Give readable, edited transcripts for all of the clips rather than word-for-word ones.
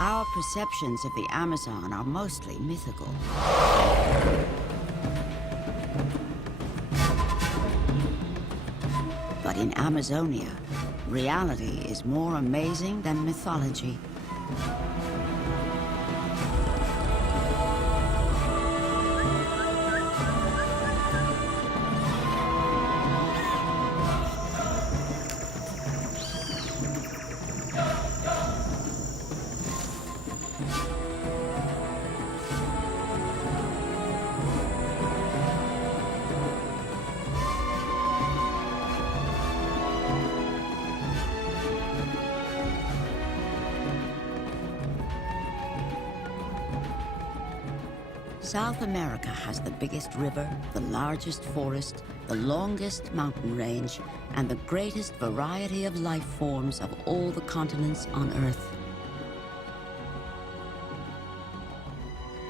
Our perceptions of the Amazon are mostly mythical. But in Amazonia, reality is more amazing than mythology. South America has the biggest river, the largest forest, the longest mountain range, and the greatest variety of life forms of all the continents on Earth.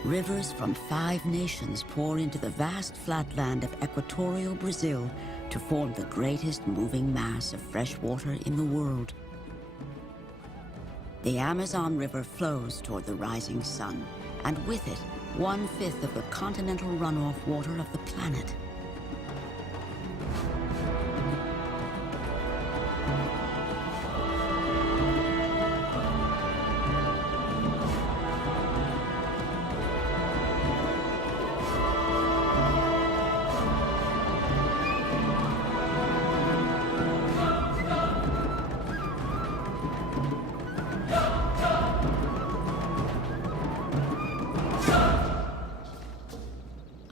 Rivers from 5 nations pour into the vast flatland of equatorial Brazil to form the greatest moving mass of fresh water in the world. The Amazon River flows toward the rising sun, and with it, 1/5 of the continental runoff water of the planet.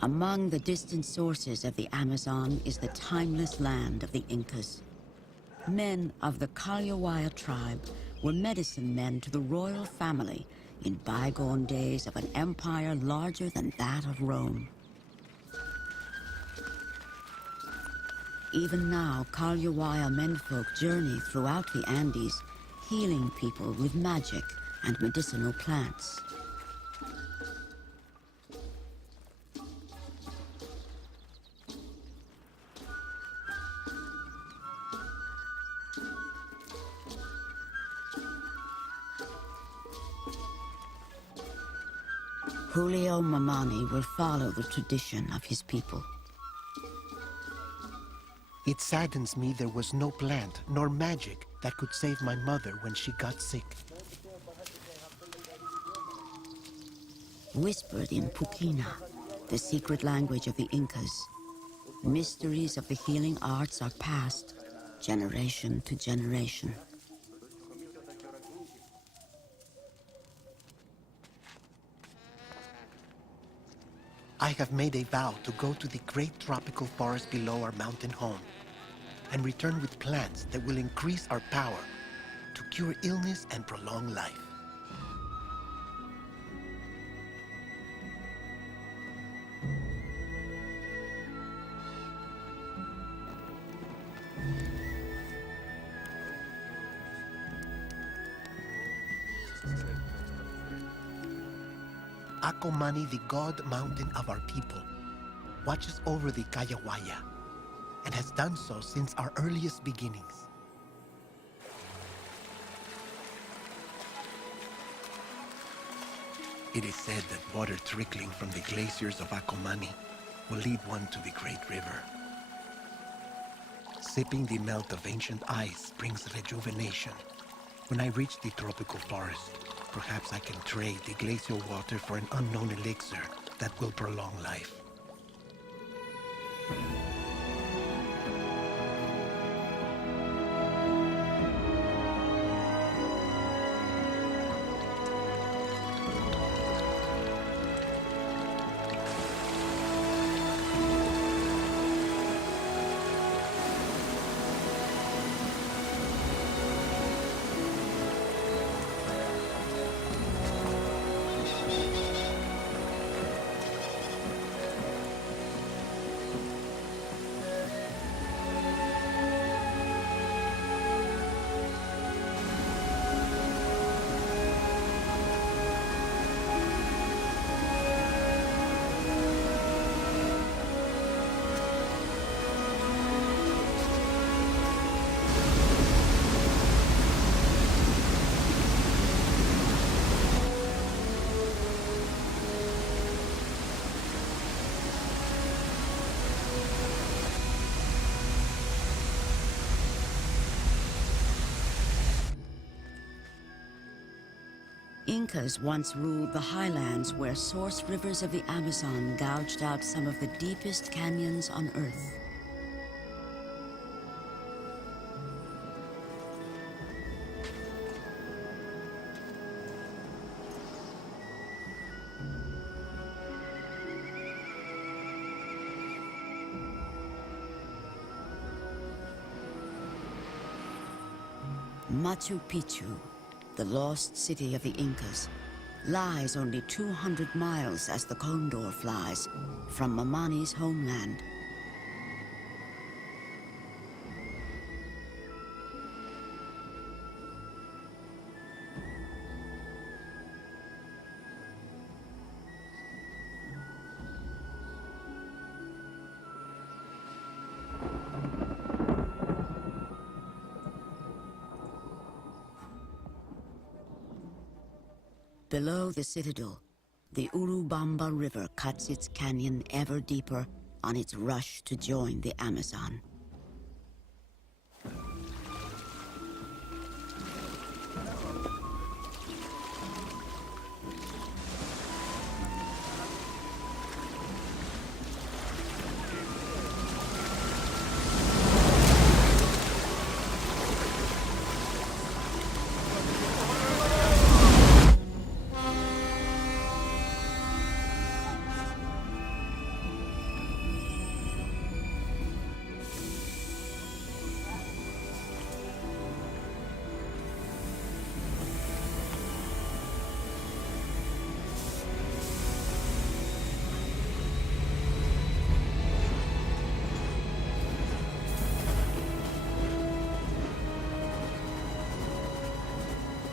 Among the distant sources of the Amazon is the timeless land of the Incas. Men of the Kalyawaya tribe were medicine men to the royal family in bygone days of an empire larger than that of Rome. Even now, Kalyawaya menfolk journey throughout the Andes, healing people with magic and medicinal plants. Julio Mamani will follow the tradition of his people. It saddens me there was no plant nor magic that could save my mother when she got sick. Whispered in Pukina, the secret language of the Incas, mysteries of the healing arts are passed generation to generation. I have made a vow to go to the great tropical forest below our mountain home and return with plants that will increase our power to cure illness and prolong life. Acomani, the god mountain of our people, watches over the Kalyawaya and has done so since our earliest beginnings. It is said that water trickling from the glaciers of Acomani will lead one to the great river. Sipping the melt of ancient ice brings rejuvenation. When I reach the tropical forest, perhaps I can trade the glacial water for an unknown elixir that will prolong life. Incas once ruled the highlands where source rivers of the Amazon gouged out some of the deepest canyons on Earth. Machu Picchu, the lost city of the Incas, lies only 200 miles as the condor flies from Mamani's homeland. Below the citadel, the Urubamba River cuts its canyon ever deeper on its rush to join the Amazon.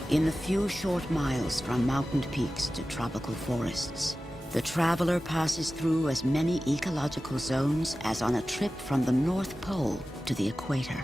In the few short miles from mountain peaks to tropical forests, the traveler passes through as many ecological zones as on a trip from the North Pole to the equator.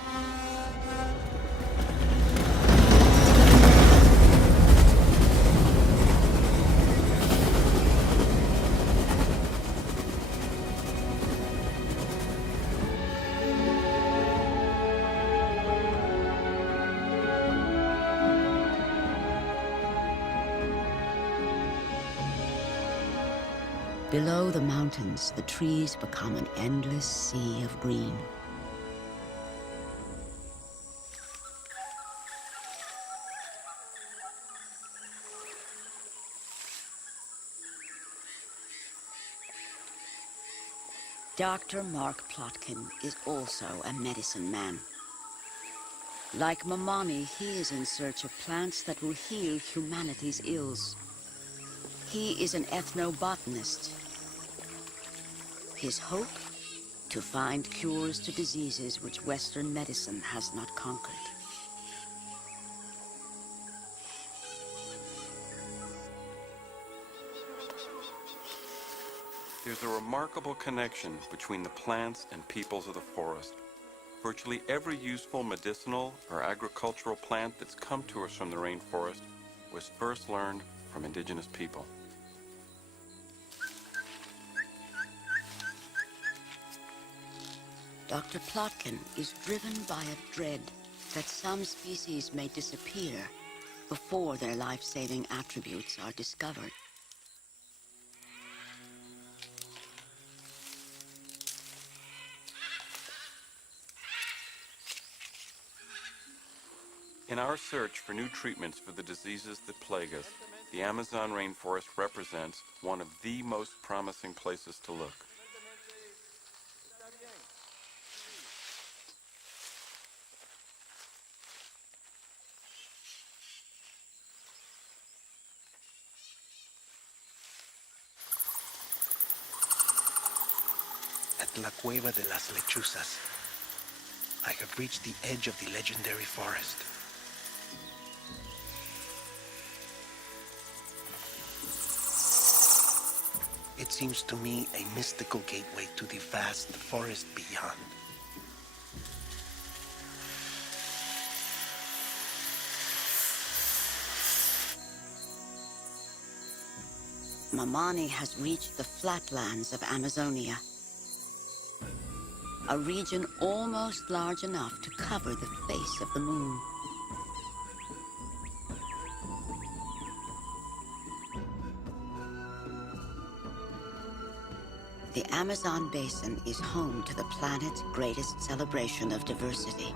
Below the mountains, the trees become an endless sea of green. Dr. Mark Plotkin is also a medicine man. Like Mamani, he is in search of plants that will heal humanity's ills. He is an ethnobotanist. His hope? To find cures to diseases which Western medicine has not conquered. There's a remarkable connection between the plants and peoples of the forest. Virtually every useful medicinal or agricultural plant that's come to us from the rainforest was first learned from indigenous people. Dr. Plotkin is driven by a dread that some species may disappear before their life-saving attributes are discovered. In our search for new treatments for the diseases that plague us, the Amazon rainforest represents one of the most promising places to look. At La Cueva de las Lechuzas, I have reached the edge of the legendary forest. It seems to me a mystical gateway to the vast forest beyond. Mamani has reached the flatlands of Amazonia, a region almost large enough to cover the face of the moon. The Amazon basin is home to the planet's greatest celebration of diversity.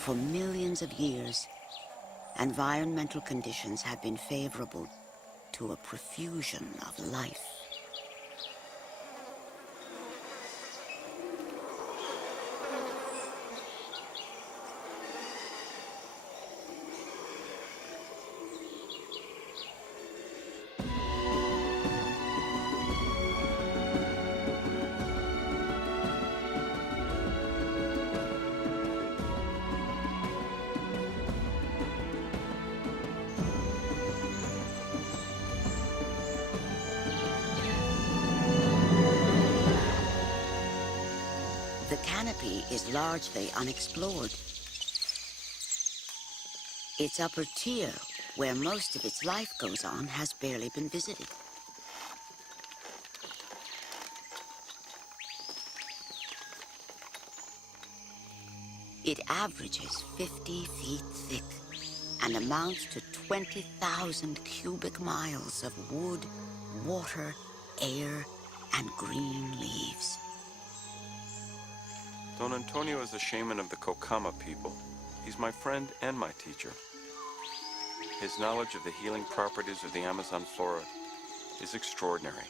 For millions of years, environmental conditions have been favorable to a profusion of life. The canopy is largely unexplored. Its upper tier, where most of its life goes on, has barely been visited. It averages 50 feet thick and amounts to 20,000 cubic miles of wood, water, air, and green leaves. Don Antonio is a shaman of the Kokama people. He's my friend and my teacher. His knowledge of the healing properties of the Amazon flora is extraordinary.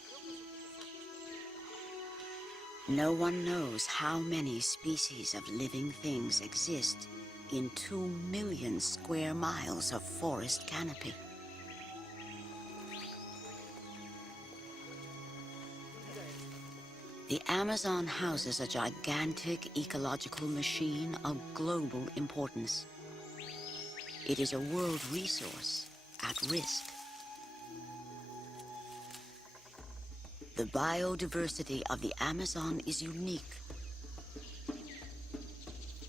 No one knows how many species of living things exist in 2 million square miles of forest canopy. The Amazon houses a gigantic ecological machine of global importance. It is a world resource at risk. The biodiversity of the Amazon is unique.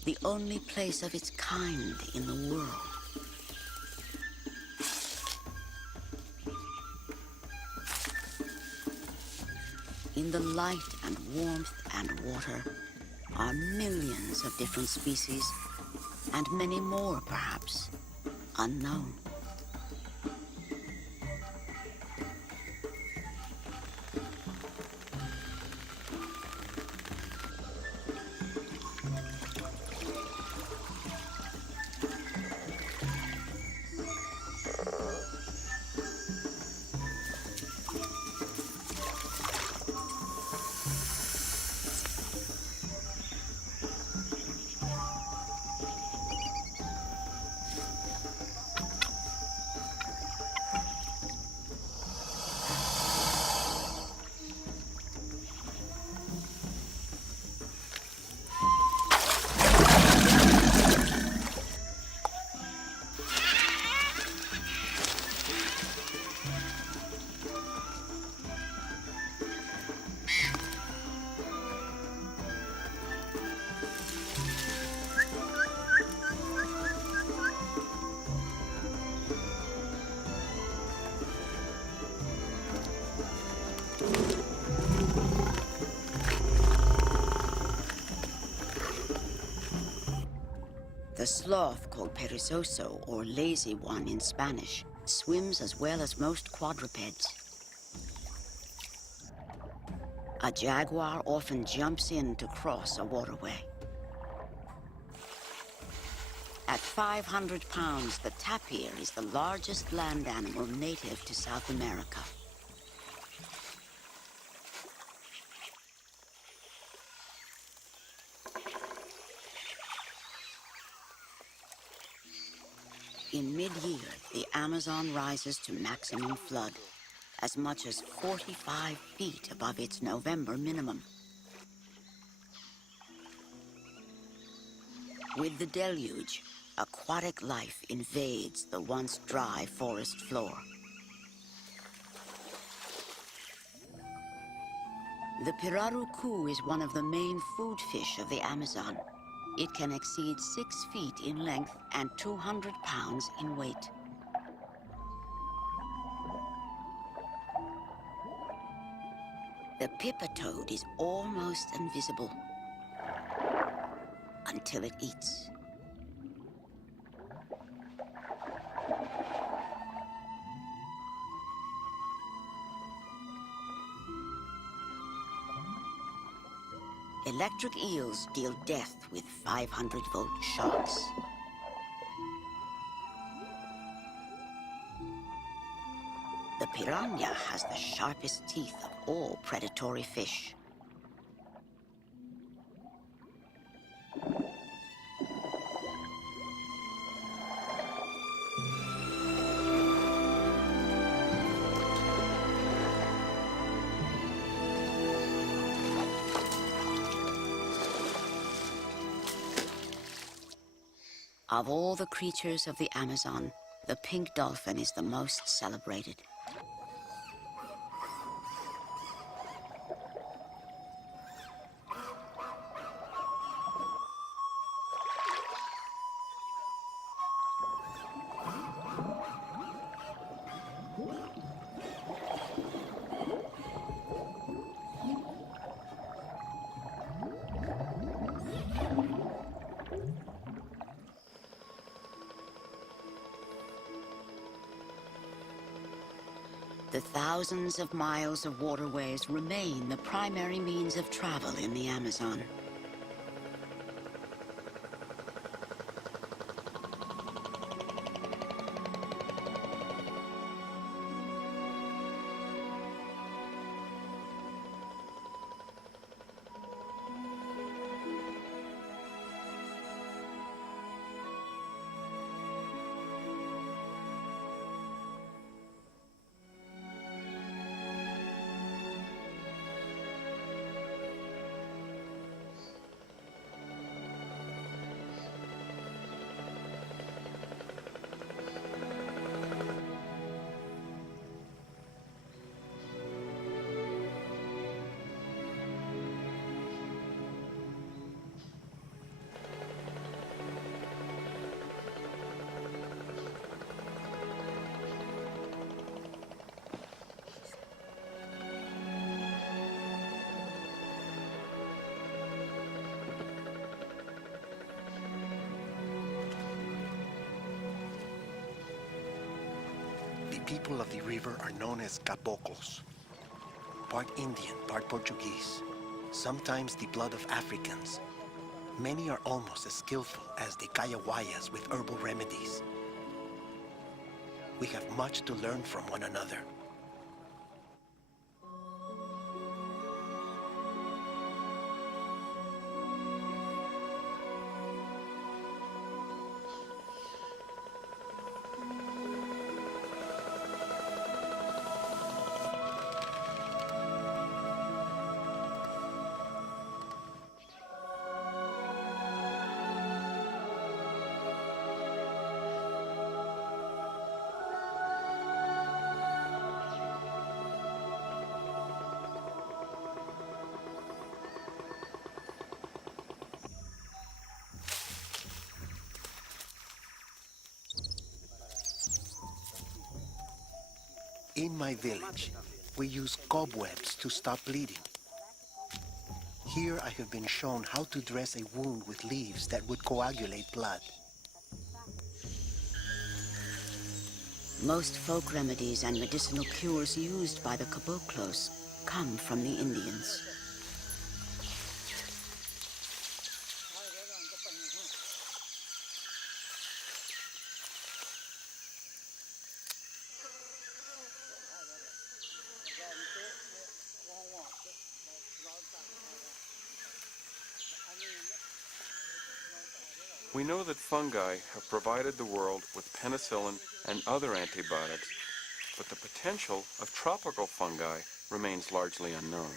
The only place of its kind in the world. In the light and warmth and water are millions of different species, and many more, perhaps, unknown. The sloth, called perezoso, or lazy one in Spanish, swims as well as most quadrupeds. A jaguar often jumps in to cross a waterway. At 500 pounds, the tapir is the largest land animal native to South America. In mid-year, the Amazon rises to maximum flood, as much as 45 feet above its November minimum. With the deluge, aquatic life invades the once dry forest floor. The pirarucu is one of the main food fish of the Amazon. It can exceed 6 feet in length and 200 pounds in weight. The pippa toad is almost invisible until it eats. Electric eels deal death with 500-volt shocks. The piranha has the sharpest teeth of all predatory fish. Of all the creatures of the Amazon, the pink dolphin is the most celebrated. The thousands of miles of waterways remain the primary means of travel in the Amazon. The people of the river are known as caboclos, part Indian, part Portuguese, sometimes the blood of Africans. Many are almost as skillful as the Kayawayas with herbal remedies. We have much to learn from one another. In my village, we use cobwebs to stop bleeding. Here I have been shown how to dress a wound with leaves that would coagulate blood. Most folk remedies and medicinal cures used by the caboclos come from the Indians. We know that fungi have provided the world with penicillin and other antibiotics, but the potential of tropical fungi remains largely unknown.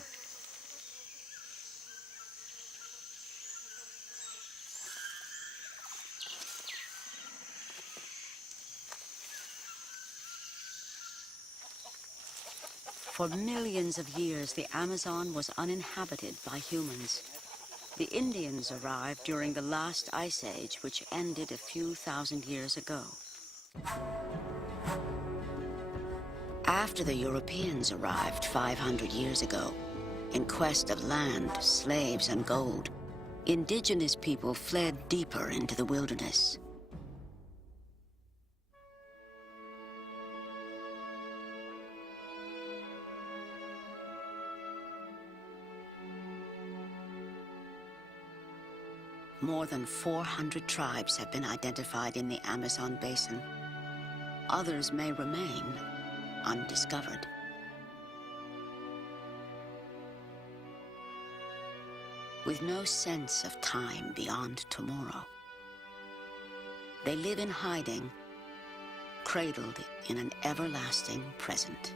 For millions of years, the Amazon was uninhabited by humans. The Indians arrived during the last ice age, which ended a few thousand years ago. After the Europeans arrived 500 years ago, In quest of land, slaves, and gold, indigenous people fled deeper into the wilderness. More than 400 tribes have been identified in the Amazon basin. Others may remain undiscovered. With no sense of time beyond tomorrow, they live in hiding, cradled in an everlasting present.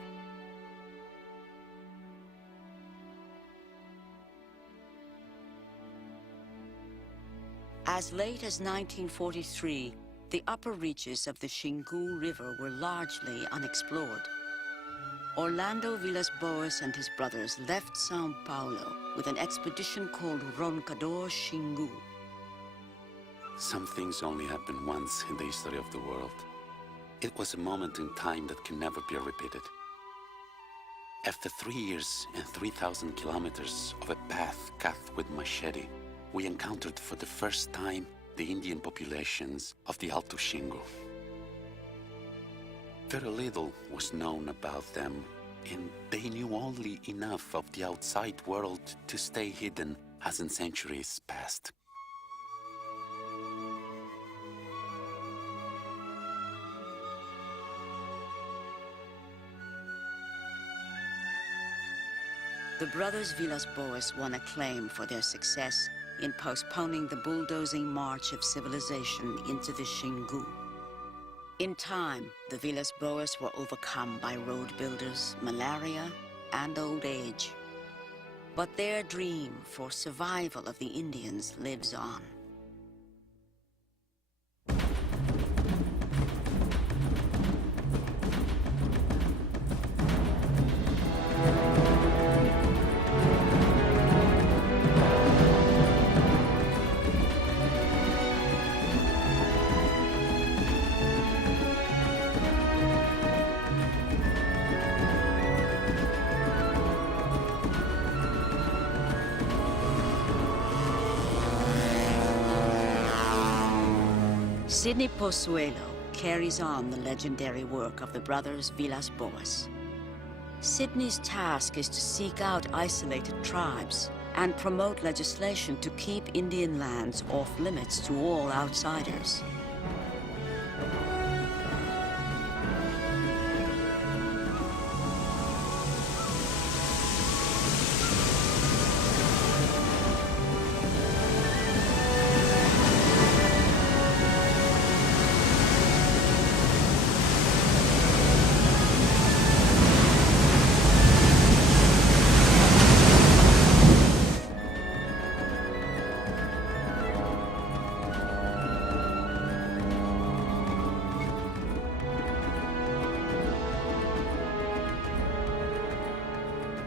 As late as 1943, the upper reaches of the Xingu River were largely unexplored. Orlando Villas-Boas and his brothers left São Paulo with an expedition called Roncador Xingu. Some things only happen once in the history of the world. It was a moment in time that can never be repeated. After 3 years and 3,000 kilometers of a path cut with machete, we encountered for the first time the Indian populations of the Alto Xingu. Very little was known about them, and they knew only enough of the outside world to stay hidden as in centuries passed. The brothers Villas-Boas won acclaim for their success in postponing the bulldozing march of civilization into the Xingu. In time, the Villas-Boas were overcome by road builders, malaria, and old age. But their dream for survival of the Indians lives on. Sidney Pozuelo carries on the legendary work of the brothers Villas-Boas. Sidney's task is to seek out isolated tribes and promote legislation to keep Indian lands off limits to all outsiders.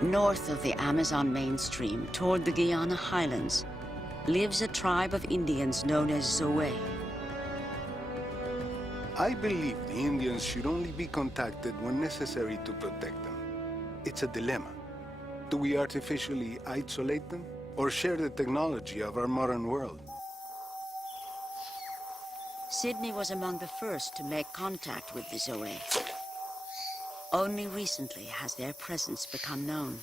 North of the Amazon mainstream, toward the Guiana highlands, lives a tribe of Indians known as Zoe. I believe the Indians should only be contacted when necessary to protect them. It's a dilemma. Do we artificially isolate them or share the technology of our modern world? Sidney was among the first to make contact with the Zoe. Only recently has their presence become known.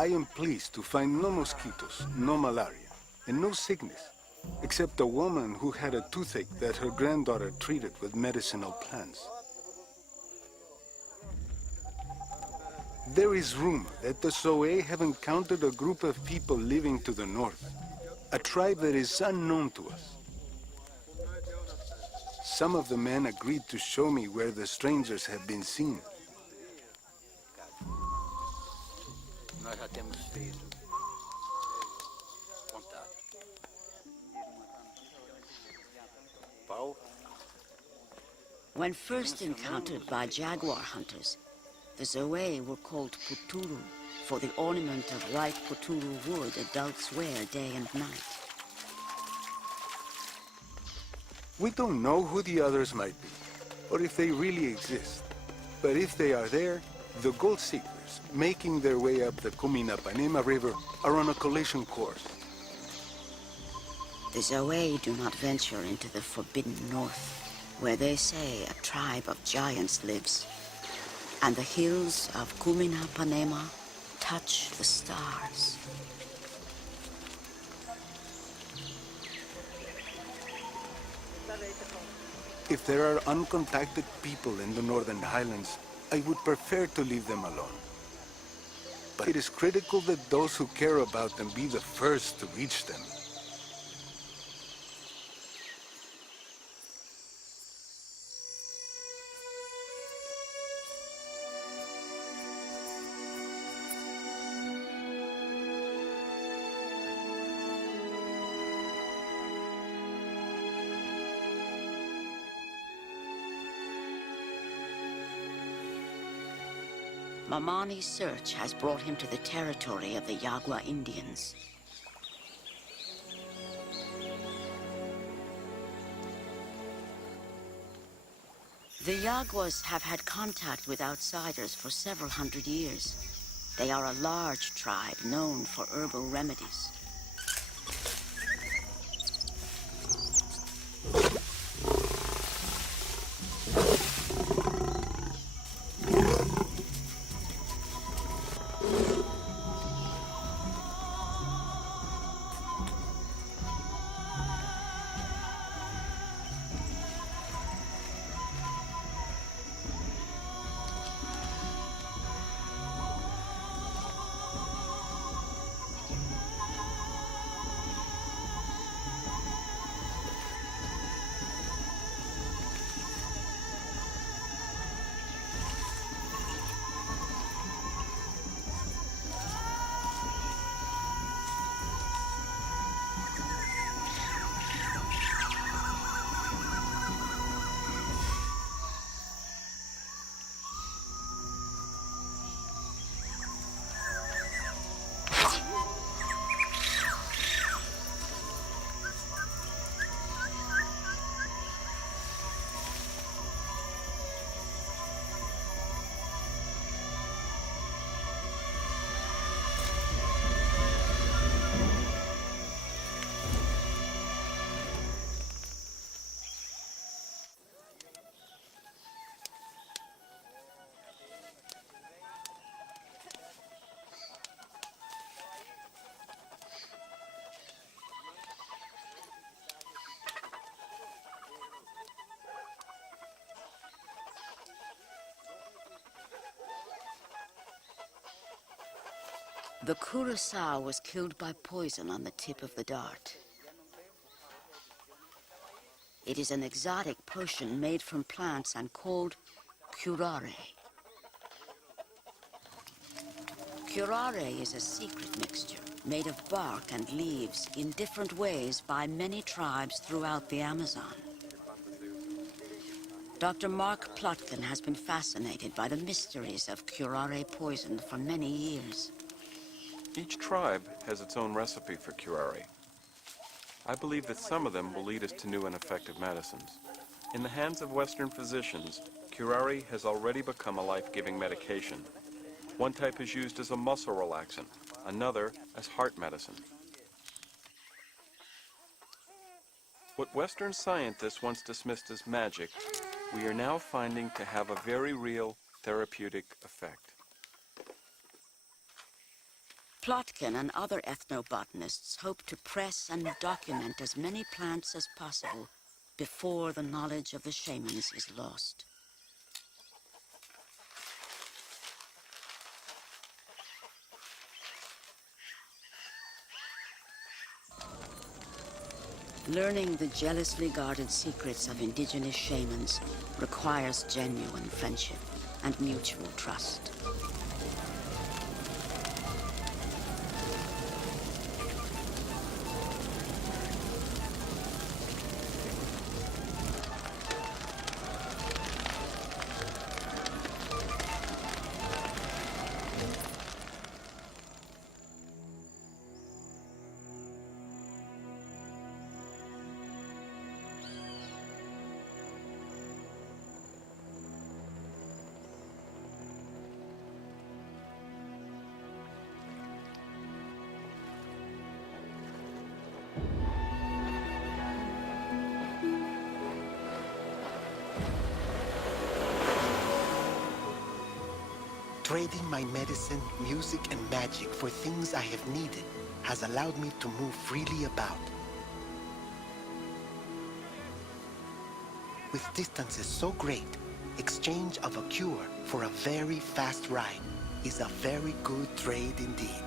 I am pleased to find no mosquitoes, no malaria, and no sickness, except a woman who had a toothache that her granddaughter treated with medicinal plants. There is rumor that the Zoe have encountered a group of people living to the north, a tribe that is unknown to us. Some of the men agreed to show me where the strangers have been seen. When first encountered by jaguar hunters, the Zoe were called puturu for the ornament of ripe puturu wood adults wear day and night. We don't know who the others might be, or if they really exist. But if they are there, the gold seekers making their way up the Kumina-Panema River are on a collision course. The Zoe do not venture into the forbidden north, where they say a tribe of giants lives, and the hills of Kumina-Panema touch the stars. If there are uncontacted people in the Northern Highlands, I would prefer to leave them alone. But it is critical that those who care about them be the first to reach them. Mamani's search has brought him to the territory of the Yagua Indians. The Yaguas have had contact with outsiders for several hundred years. They are a large tribe known for herbal remedies. The curacao was killed by poison on the tip of the dart. It is an exotic potion made from plants and called curare. Curare is a secret mixture made of bark and leaves in different ways by many tribes throughout the Amazon. Dr. Mark Plotkin has been fascinated by the mysteries of curare poison for many years. Each tribe has its own recipe for curare. I believe that some of them will lead us to new and effective medicines. In the hands of Western physicians, curare has already become a life-giving medication. One type is used as a muscle relaxant, another as heart medicine. What Western scientists once dismissed as magic, we are now finding to have a very real therapeutic effect. Plotkin and other ethnobotanists hope to press and document as many plants as possible before the knowledge of the shamans is lost. Learning the jealously guarded secrets of indigenous shamans requires genuine friendship and mutual trust. Trading my medicine, music, and magic for things I have needed has allowed me to move freely about. With distances so great, exchange of a cure for a very fast ride is a very good trade indeed.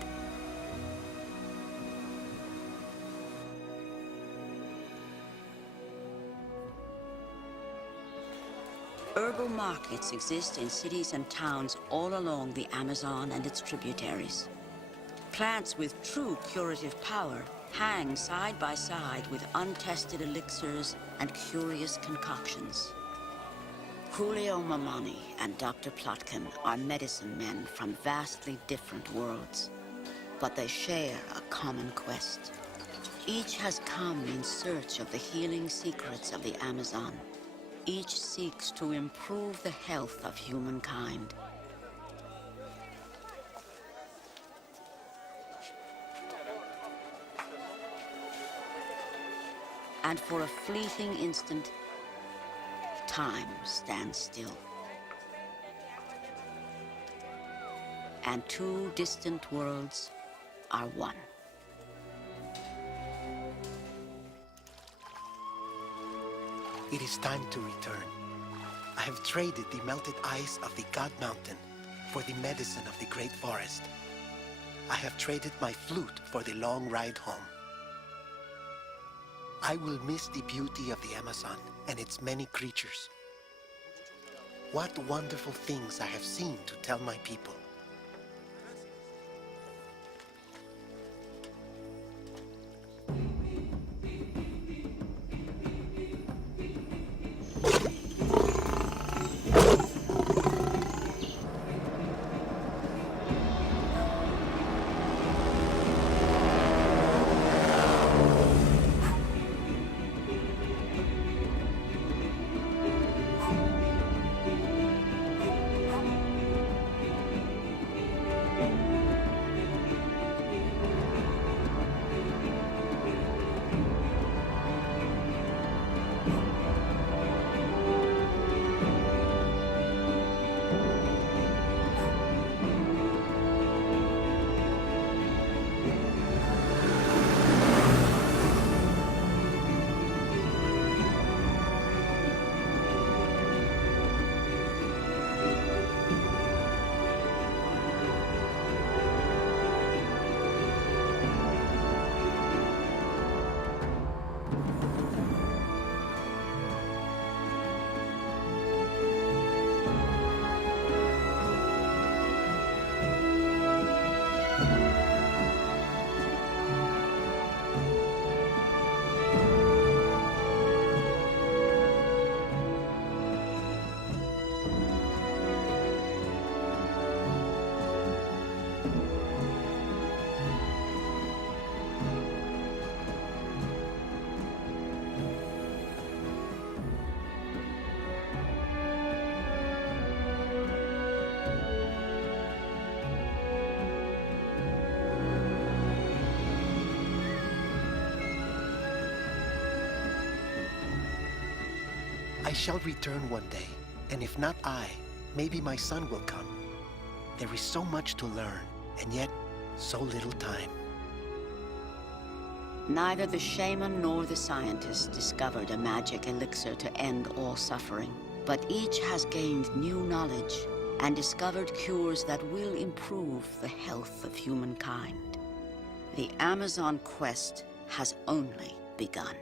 Herbal markets exist in cities and towns all along the Amazon and its tributaries. Plants with true curative power hang side by side with untested elixirs and curious concoctions. Julio Mamani and Dr. Plotkin are medicine men from vastly different worlds, but they share a common quest. Each has come in search of the healing secrets of the Amazon. Each seeks to improve the health of humankind. And for a fleeting instant, time stands still. And two distant worlds are one. It is time to return. I have traded the melted ice of the God Mountain for the medicine of the Great Forest. I have traded my flute for the long ride home. I will miss the beauty of the Amazon and its many creatures. What wonderful things I have seen to tell my people. I shall return one day, and if not I, maybe my son will come. There is so much to learn, and yet So little time. Neither the shaman nor the scientist discovered a magic elixir to end all suffering, but each has gained new knowledge and discovered cures that will improve the health of humankind. The Amazon quest has only begun.